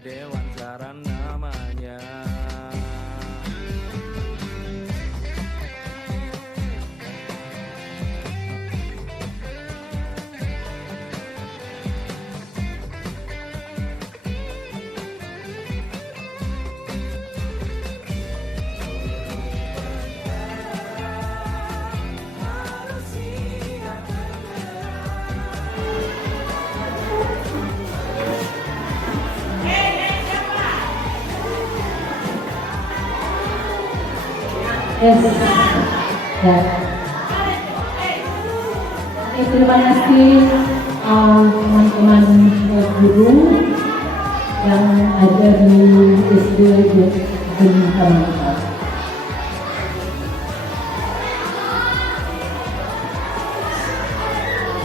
Dewan Saran namanya. Yes. Ya. Terima kasih teman-teman guru yang ada di SD Bintang.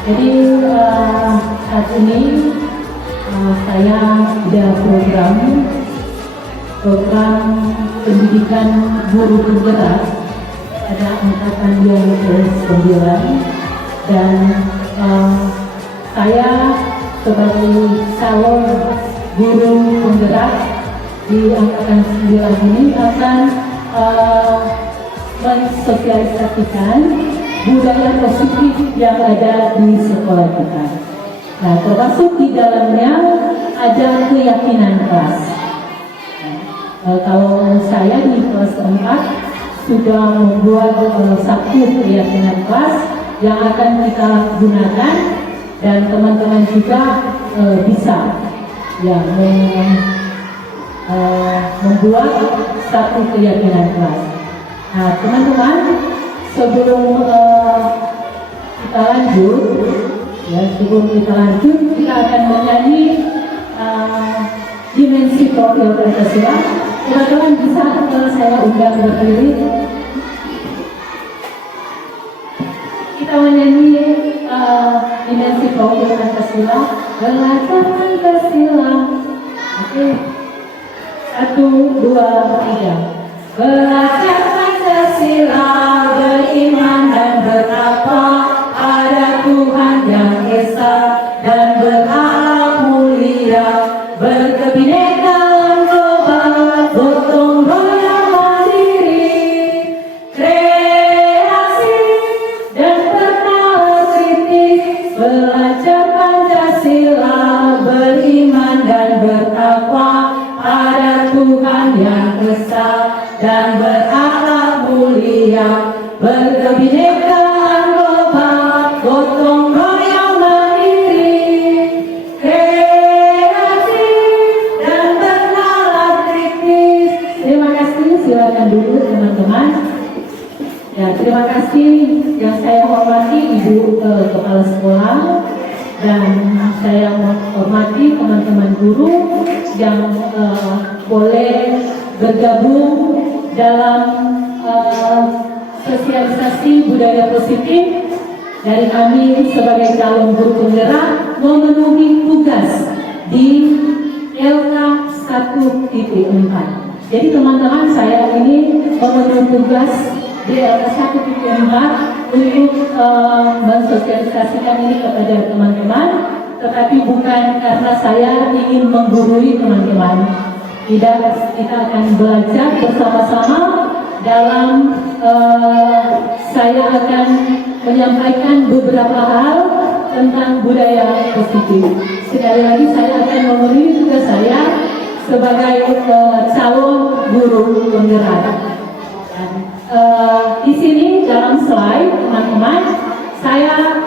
Jadi saat ini saya ada program pendidikan guru penggerak pada angkatan yang ke-9 dan saya sebagai calon guru penggerak di angkatan 9 ini akan mensosialisasikan budaya positif yang ada di sekolah kita. Nah, termasuk di dalamnya ada keyakinan kelas. Kalau saya di kelas 4 sudah membuat satu keyakinan kelas yang akan kita gunakan dan teman-teman juga bisa ya membuat satu keyakinan kelas. Nah, teman-teman, sebelum kita lanjut, kita akan menyanyi dimensi profil Pancasila. Teman-teman bisa saya undang berdiri. Kita menyanyi dimensi profil Pancasila. Belajar Pancasila. Oke. 1, 2, 3. Belajar Pancasila, beriman dan bertakwa pada Tuhan yang Esa dan berakhlak mulia, berkebinekaan global, gotong royong mandiri, kreasi dan bernalar kritis. Belajar Pancasila, beriman dan bertakwa pada Tuhan yang Esa dan berakhlak mulia, berkebinekaan global, gotong royong mandiri, kreasi dan bernalar kritis. Terima kasih, silakan dulu teman-teman. Ya, terima kasih yang saya hormati Ibu Kepala Sekolah dan saya menghormati teman-teman guru yang boleh bergabung dalam sosialisasi budaya positif dari kami sebagai calon guru penggerak memenuhi tugas di LK 1.4. Jadi teman-teman, saya ini memenuhi tugas di LK 1.4 untuk mensosialisasikan ini kepada teman-teman, tetapi bukan karena saya ingin menggurui teman-teman. Tidak, kita akan belajar bersama-sama dalam saya akan menyampaikan beberapa hal tentang budaya positif. Sekali lagi saya akan memenuhi tugas saya sebagai calon guru penggerak. Di sini dalam slide teman-teman saya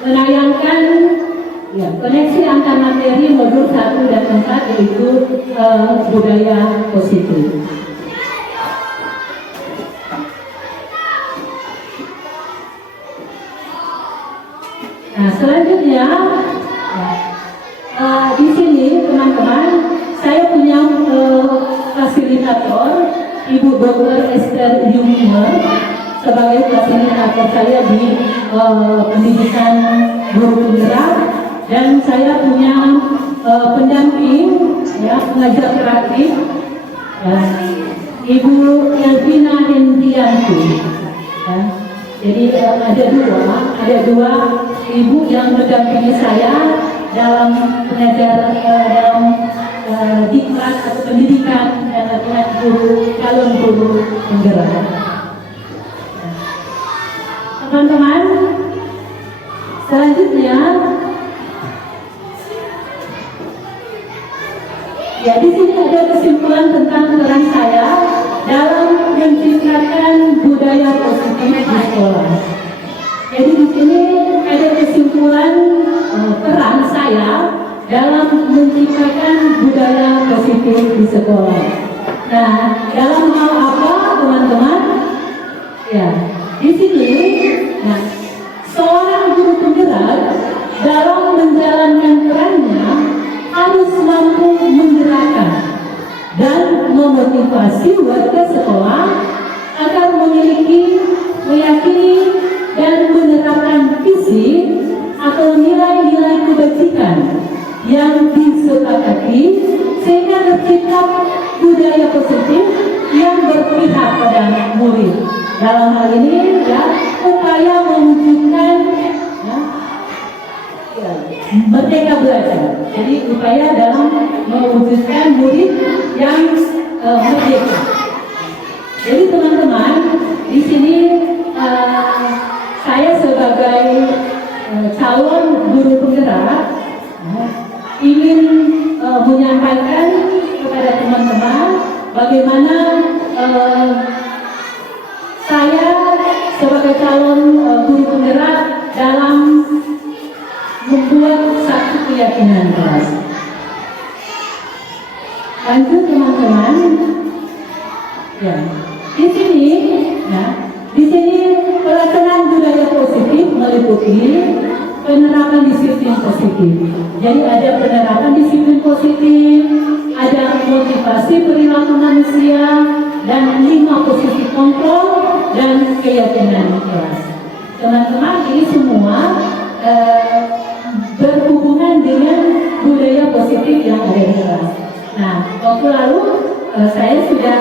menayangkan koneksi antar materi modul 1 dan 4 yaitu budaya positif. Nah, selanjutnya di sini teman-teman saya punya fasilitator Ibu Dr. Esther Yumimer sebagai fasilitator saya di pendidikan guru penggerak, dan saya punya pendamping pengajar praktik Ibu Elvina Hendrianti. Jadi ada dua ibu yang mendampingi saya dalam dalam diklat atau pendidikan dan latihan guru, calon guru penggerak. Teman-teman, selanjutnya, ya di sini ada kesimpulan tentang peran saya dalam menciptakan budaya positif di sekolah. Jadi di sini ada kesimpulan peran saya dalam menciptakan budaya positif di sekolah. Nah, dalam hal apa, teman-teman? Ya, di sini, nah, seorang guru penggerak dalam menjalankan perannya harus mampu menggerakkan dan memotivasi warga sekolah agar memiliki, meyakini, dan menerapkan visi atau nilai-nilai kebajikan yang disepakati sehingga tercipta budaya positif yang berpihak pada murid. Dalam hal ini, ya, upaya mewujudkan merdeka belajar. Jadi upaya dalam mewujudkan murid yang merdeka. Jadi teman-teman, di sini saya sebagai calon guru penggerak ingin menyampaikan kepada teman-teman bagaimana saya sebagai calon guru penggerak dalam membuat satu keyakinan kelas. Lanjut teman-teman. Ya, di sini, ya, di sini pelaksanaan budaya positif meliputi penerapan disiplin positif. Jadi ada penerapan disiplin positif, ada motivasi perilaku manusia, dan 5 positif kontrol dan keyakinan kelas. Teman-teman, ini semua berhubungan dengan budaya positif yang ada di kelas. Nah, waktu lalu saya sudah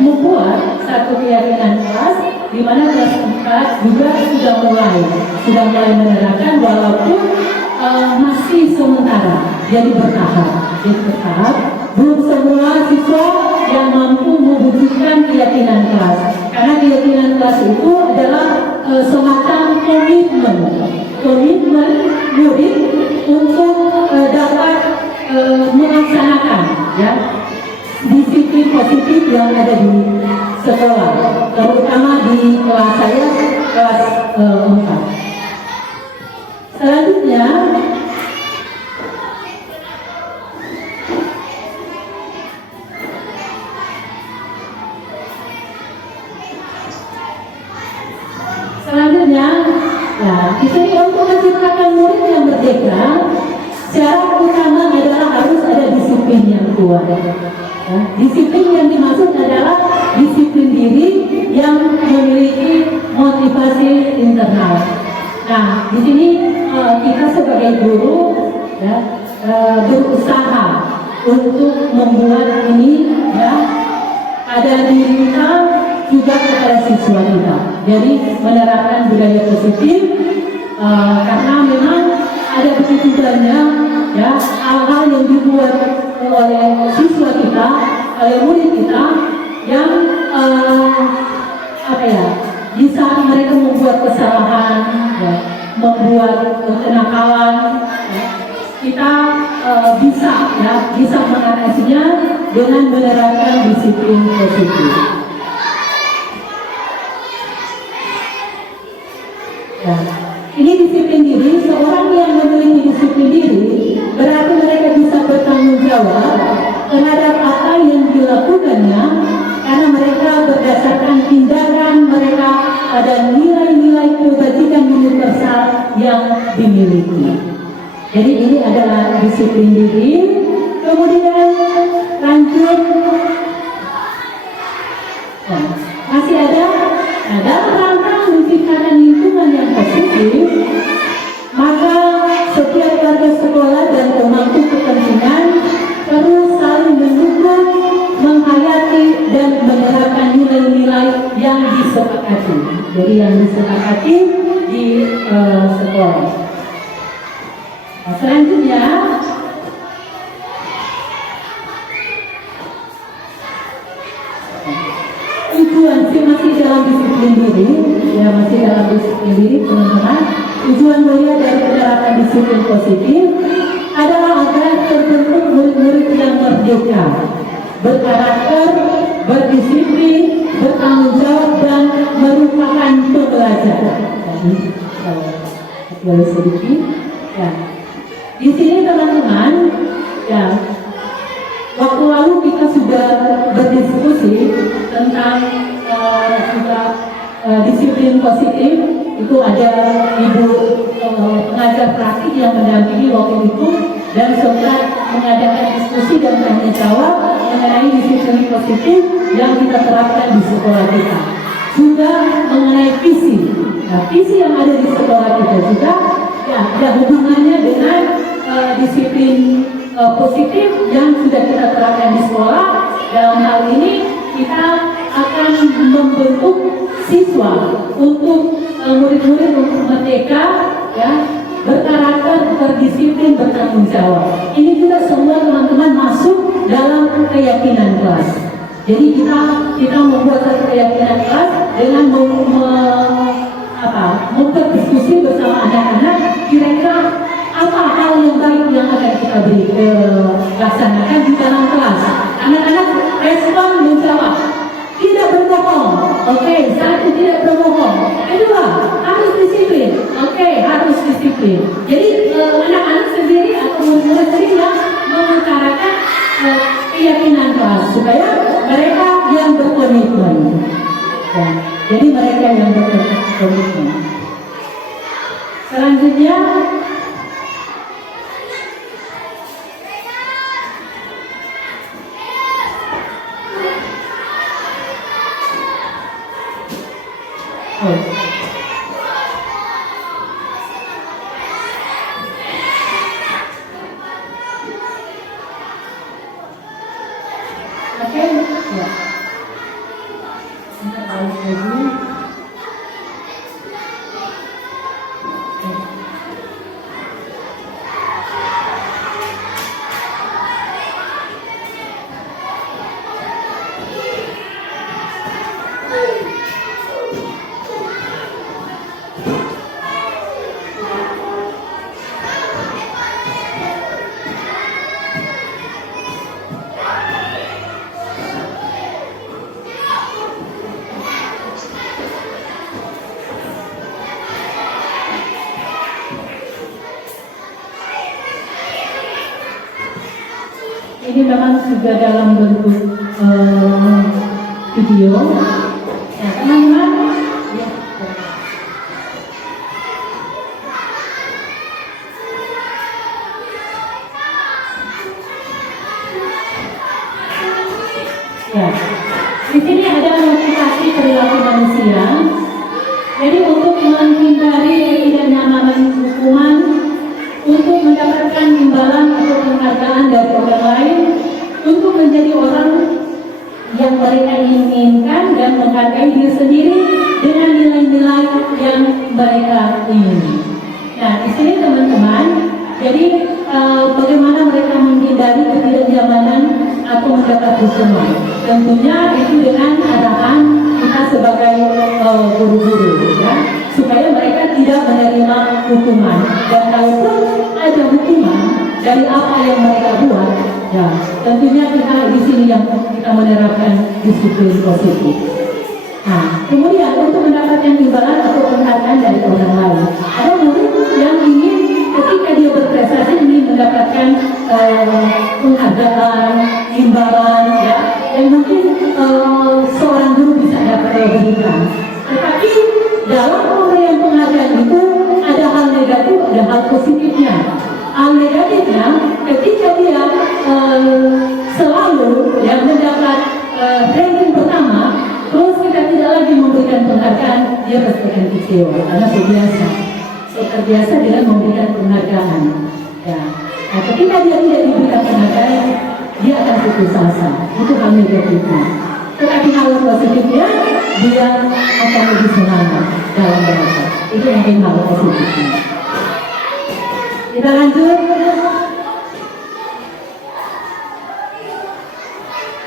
membuat satu keyakinan kelas di mana kelas 4 juga sudah mulai menerapkan walaupun masih sementara, jadi bertahap. Belum semua siswa yang mampu mewujudkan keyakinan kelas, karena keyakinan kelas itu adalah semacam komitmen murid untuk dapat melaksanakan, ya, disiplin positif yang ada di sekolah, terutama di kelas saya, kelas 4. Selanjutnya, ya, di sini untuk menciptakan murid yang merdeka, syarat utama adalah harus ada disiplin yang kuat. Ya, disiplin yang dimaksud adalah disiplin diri yang memiliki motivasi internal. Nah, di sini kita sebagai guru, ya, berusaha untuk membuat ini, ya, ada di kita juga kepada siswa kita. Jadi menerapkan budaya positif karena memang ada begitu banyak, ya, hal-hal yang dibuat oleh siswa kita, oleh murid kita yang di saat mereka membuat kesalahan, ya, membuat kenakalan, ya, kita bisa mengatasinya dengan menerapkan disiplin positif. Ya, ini disiplin diri. Seorang yang memiliki disiplin diri berarti mereka bisa bertanggung jawab terhadap apa yang dilakukannya, karena mereka berdasarkan tindakan mereka pada nilai-nilai kebajikan universal yang dimiliki. Jadi ini adalah disiplin diri. Kemudian lanjut, nah, masih ada dalam rangka menciptakan lingkungan yang positif, maka setiap warga sekolah dan pemangku kepentingan perlu saling mendukung, menghayati, dan menerapkan nilai-nilai yang disepakati. Jadi yang disepakati di sekolah. Nah, selanjutnya tujuan masih dalam disiplin diri, ya masih dalam disiplin diri teman-teman. Tujuan mulia dari penerapan disiplin positif adalah agar terbentuk murid-murid yang merdeka, berkarakter, berdisiplin, bertanggung jawab dan merupakan pembelajar. Jadi sedikit, ya. Di sini teman-teman, ya. Waktu lalu kita sudah berdiskusi tentang disiplin positif. Itu ada ibu pengajar praktik yang mendampingi waktu itu dan sempat mengadakan diskusi dan tanya jawab mengenai disiplin positif yang kita terapkan di sekolah kita. Juga mengenai visi. Nah, visi yang ada di sekolah kita juga ya, ada hubungannya dengan disiplin positif yang sudah kita terapkan di sekolah. Dalam hal ini kita akan membentuk siswa untuk murid-murid untuk merdeka, ya, berkarakter, berdisiplin, bertanggung jawab. Ini juga semua teman-teman masuk dalam keyakinan kelas. Jadi kita membuat satu keyakinan kelas dengan berdiskusi bersama anak-anak kira-kira apa hal yang baik yang akan kita laksanakan di dalam kelas. Anak-anak respon menjawab, tidak berbohong. Oke, satu, tidak berbohong. Kedua, harus disiplin. Oke, harus disiplin. Jadi anak-anak sendiri atau murid sendiri yang mengutarakan keyakinan kelas supaya mereka yang berkomitmen. Ya, jadi mereka yang berkomitmen. Selanjutnya, ini memang sudah dalam bentuk video. Ya, teman-teman. Ya, di sini ada motivasi perilaku manusia. Jadi untuk menghindari ketidaknyamanan hukuman, untuk mendapatkan imbalan atau penghargaan dari orang lain, untuk menjadi orang yang mereka inginkan dan menghargai diri sendiri dengan nilai-nilai yang mereka ingini. Nah, di sini teman-teman, jadi bagaimana mereka menghindari ketidaknyamanan atau mendapat hukuman? Tentunya itu dengan arahan kita sebagai guru-guru, ya, supaya mereka tidak menerima hukuman. Dan kalaupun ada hukuman dari apa yang mereka buat, ya, tentunya kita di sini yang kita menerapkan disiplin positif. Nah, kemudian untuk mendapatkan imbalan atau penghargaan dari orang lain, ada murid yang ingin ketika dia berprestasi ingin mendapatkan penghargaan, imbalan, ya, yang mungkin seorang guru bisa dapat berikan. Tetapi dalam pemberian penghargaan itu ada hal negatif, ada hal positifnya. Hal negatifnya ketika dia selalu yang mendapat ranking pertama, terus kita tidak lagi memberikan penghargaan, dia pasti akan kecewa karena terbiasa dengan memberikan penghargaan. Ya. Nah, ketika dia tidak diberikan penghargaan, dia akan putus asa. Itu hal negatifnya. Tetapi hal positifnya, dia akan lebih semangat dalam belajar. Itu yang hal positifnya. Kita lanjut.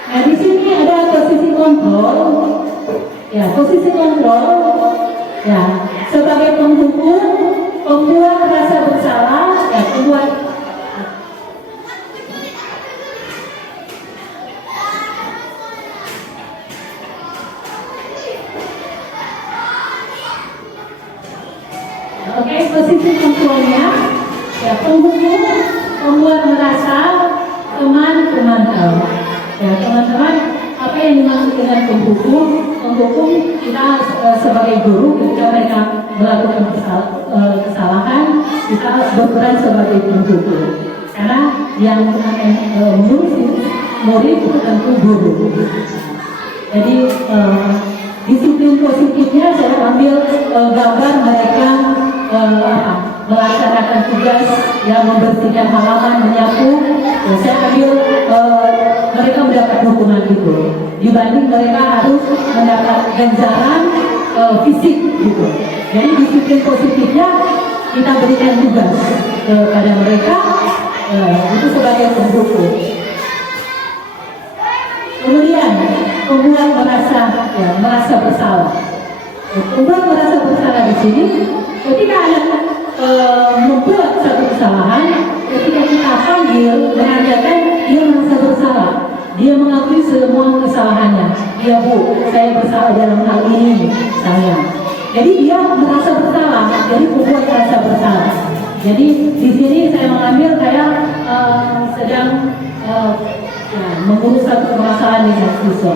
Nah, di sini ada posisi kontrol. Ya, posisi kontrol. Ya, sebagai penghukum, pembuat rasa bersalah, ya, pembuat. Oke, posisi kontrolnya, ya, penghukum, pembuat merasa, teman pemantau. Ya, teman-teman, apa yang dimaksud dengan penghukum? Penghukum kita sebagai guru ketika mereka melakukan kesalahan, kita berperan sebagai penghukum. Karena yang akan mengurus murid itu tentu guru. Jadi disiplin positifnya saya ambil gambar mereka melaksanakan tugas yang membersihkan halaman, menyapu. Saya ambil mereka mendapat hukuman itu dibanding mereka harus mendapat ganjaran fisik gitu. Jadi disiplin positifnya kita berikan tugas kepada mereka, itu sebagai penghukum. Kemudian pembuat merasa bersalah. Pembuat merasa bersalah di sini ketika anak membuat satu kesalahan, ketika kita panggil menanyakan dia merasa bersalah, dia mengakui semua kesalahannya. Dia, Bu, saya bersalah dalam hal ini, saya. Jadi dia merasa bersalah, jadi pembuat merasa bersalah. Jadi di sini saya mengambil kayak sedang mengurus satu permasalahan dengan siswa.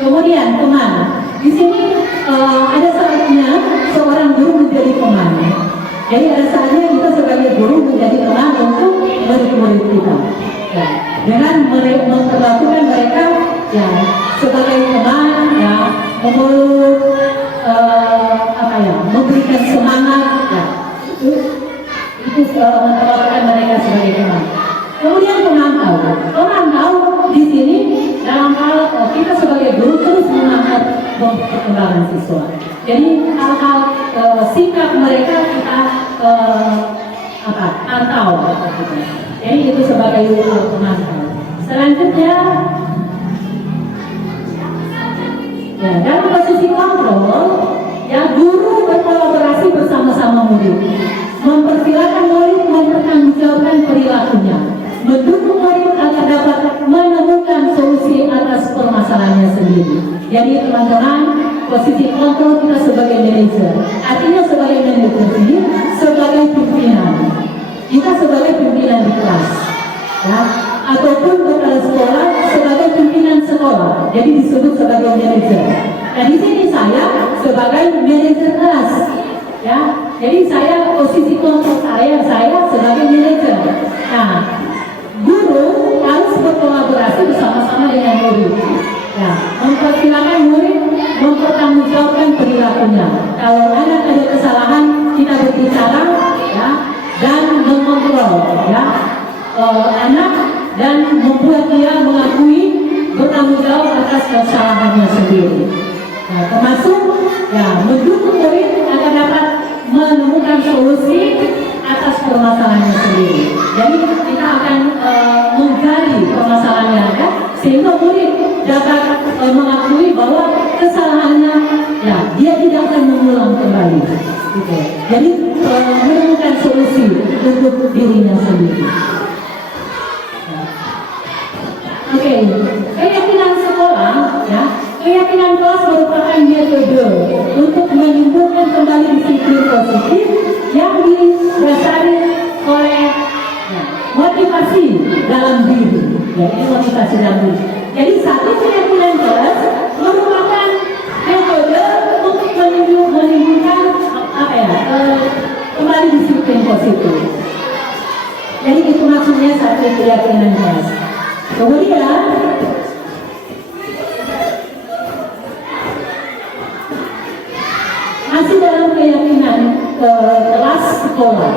Kemudian teman, di sini ada saatnya seorang guru menjadi teman. Jadi ada saatnya kita sebagai guru menjadi teman untuk murid-murid kita. Ya, dengan memperlakukan mereka ya sebagai teman, ya, memberikan semangat, ya, itu memperlakukan mereka sebagai teman. Kemudian pemantau di sini dalam hal kita sebagai guru terus mengangkat perkembangan siswa. Jadi hal-hal sikap mereka kita pantau. Jadi itu sebagai pemantau. Selanjutnya, ya, dalam posisi kontrol, ya, guru berkolaborasi bersama-sama murid, mempersilahkan murid mempertanggungjawabkan perilakunya, mendukung murid agar dapat menemukan solusi atas permasalahannya sendiri. Jadi teman-teman, posisi kontrol kita sebagai manajer, artinya sebagai manajer ini sebagai pimpinan. Kita sebagai pimpinan di kelas, ya, ataupun kepala sekolah sebagai pimpinan sekolah. Jadi disebut sebagai manajer. Nah, di sini saya sebagai manajer kelas, ya. Jadi saya posisi kontrol saya sebagai manajer. Nah, guru harus berkolaborasi bersama-sama dengan murid. Ya, mempersilahkan murid mempertanggungjawabkan perilakunya. Kalau anak ada kesalahan, kita berbicara, ya, dan mengontrol, ya, anak, dan membuat dia mengakui bertanggung jawab atas kesalahannya sendiri. Nah, termasuk, ya, mendukung murid agar dapat menemukan solusi atas permasalahannya sendiri. Jadi kita akan menggali permasalahannya, ya, sehingga murid dapat mengakui bahwa kesalahannya, ya, dia tidak akan mengulang kembali. Gitu. Jadi menemukan solusi untuk dirinya sendiri. Oke, keyakinan sekolah, ya, keyakinan kelas merupakan metode untuk menimbulkan kembali disiplin positif yang didasari oleh, ya, motivasi dalam diri. Ya, ini motivasi dalam diri. Jadi satu keyakinan kelas merupakan metode untuk menimbulkan kembali disiplin positif. Jadi itu maksudnya satu keyakinan kelas. Kemudian masih dalam keyakinan kelas sekolah.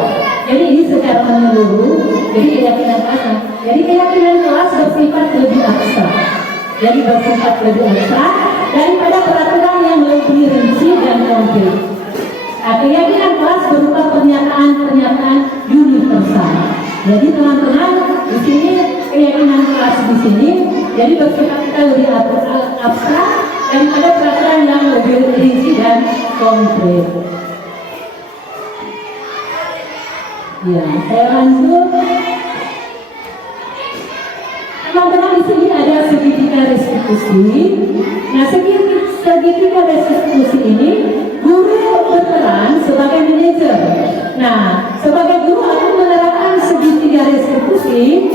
Jadi ini secara menyeluruh. Jadi keyakinan kelas. Jadi keyakinan kelas bersifat lebih abstrak. Jadi bersifat lebih abstrak daripada peraturan yang lebih rinci dan konkret. Nah, keyakinan kelas berupa pernyataan-pernyataan universal. Jadi teman-teman di sini keyakinan kelas di sini jadi bersifat kita lebih abstrak daripada peraturan yang lebih rinci dan konkret. Ya, saya lanjut. Teman-teman di sini ada segitiga restitusi. Nah, segitiga restitusi ini guru berperan sebagai manajer. Nah, sebagai guru akan menerapkan segitiga restitusi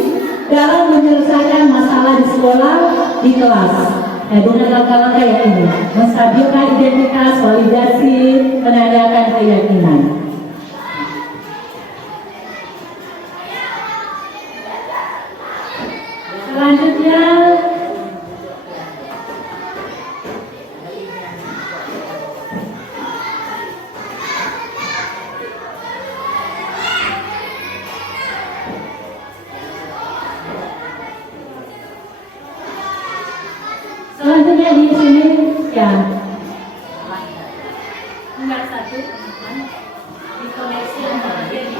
dalam menyelesaikan masalah di sekolah, di kelas. Nah, dengan langkah-langkah yang ini, menstabilkan identitas, validasi, menandakan keyakinan. Selanjutnya, di sini ya tinggal satu teman di koneksi antara ini.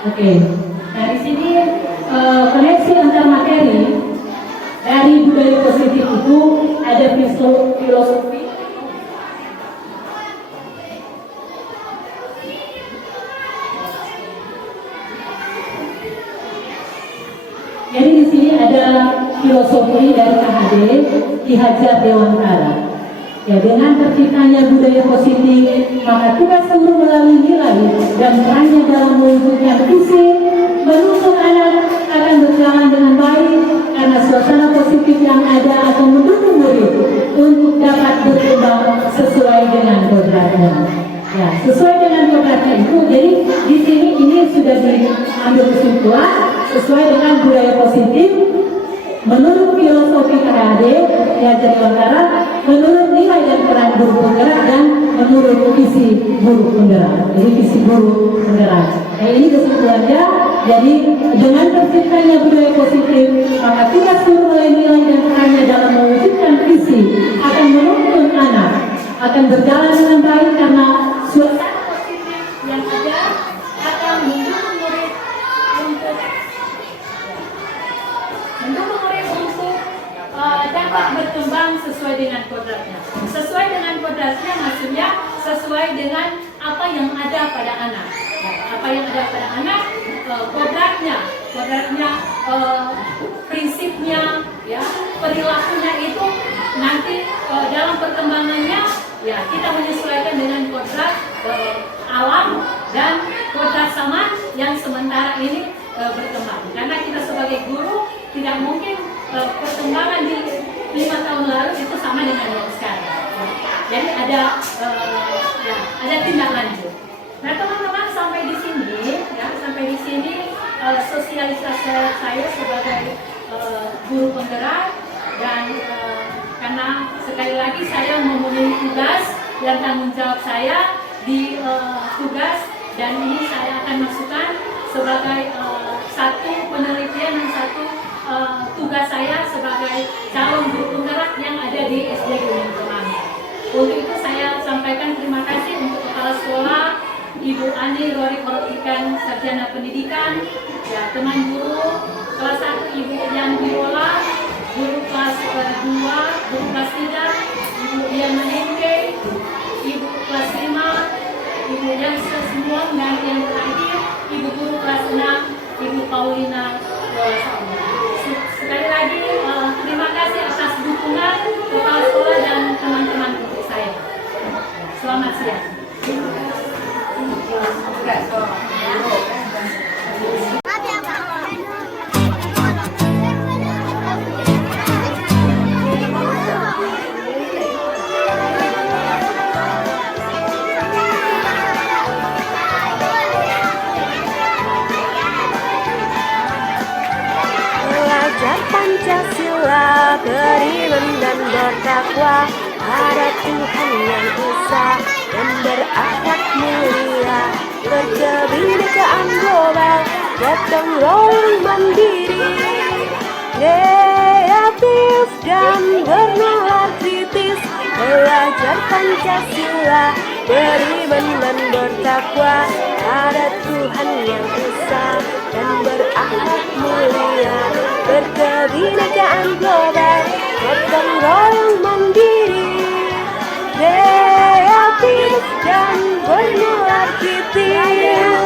Oke, nah di sini koneksi antar materi dari budaya positif itu ada filosofi. Jadi di sini ada filosofi dari KHD Ki Hajar Dewantara. Ya, dengan terciptanya budaya positif, maka tugas guru melalui nilai dan perannya dalam mewujudkan visi menuntun anak akan berjalan dengan baik karena suasana positif yang ada akan mendukung murid untuk dapat berkembang sesuai dengan kodratnya. Ya, sesuai dengan kodratnya itu, jadi di sini ini sudah diambil kesimpulan sesuai dengan budaya positif menurut filosofi KHD Ki Hajar Dewantara, menurut nilai dan peran guru penggerak, dan menurut visi guru penggerak. Jadi visi guru penggerak. Nah, ini kesimpulannya. Jadi dengan terciptanya budaya positif, maka tugas guru mulai nilai dan perannya dalam mewujudkan visi akan menuntun anak akan berjalan dengan baik karena suasana positif yang ada akan mendukung murid untuk dapat berkembang sesuai dengan kodratnya. Sesuai dengan kodratnya maksudnya sesuai dengan apa yang ada pada anak. Apa yang ada pada anak, kodratnya, prinsipnya, ya, perilakunya itu nanti dalam perkembangannya, ya, kita menyesuaikan dengan kodrat alam dan kodrat sama yang sementara ini berkembang. Karena kita sebagai guru tidak mungkin perkembangan di 5 tahun lalu itu sama dengan yang sekarang. Jadi ada tindak lanjut. Nah, teman-teman, sampai di sini sosialisasi saya sebagai guru penggerak, dan karena sekali lagi saya memenuhi tugas dan tanggung jawab saya di tugas, dan ini saya akan masukkan sebagai satu penelitian dan satu tugas saya sebagai calon guru penggerak yang ada di SD Gunung Kemang. Untuk itu saya sampaikan terima kasih untuk Kepala Sekolah Ibu Ani Rory Kolotikan, Sarjana Pendidikan, ya, teman guru kelas 1 Ibu Yang Biola, guru kelas 2, guru kelas 3 Ibu Yang Menengke, Ibu kelas 5 Ibu Yang Sesemua, dan yang terakhir Ibu guru kelas 6 Ibu Paulina Yolasau. Sekali lagi terima kasih atas dukungan kepala sekolah dan teman-teman untuk saya. Selamat siang. Pancasila, beriman dan bertakwa pada Tuhan yang Esa dan berakhlak mulia, berkebinekaan global, gotong royong mandiri, kreatif dan bernalar kritis, belajar Pancasila, beriman dan bertakwa pada Tuhan yang esa dan berakhlak mulia, berkebinekaan global, gotong royong mandiri, kreatif dan bermonarkitis.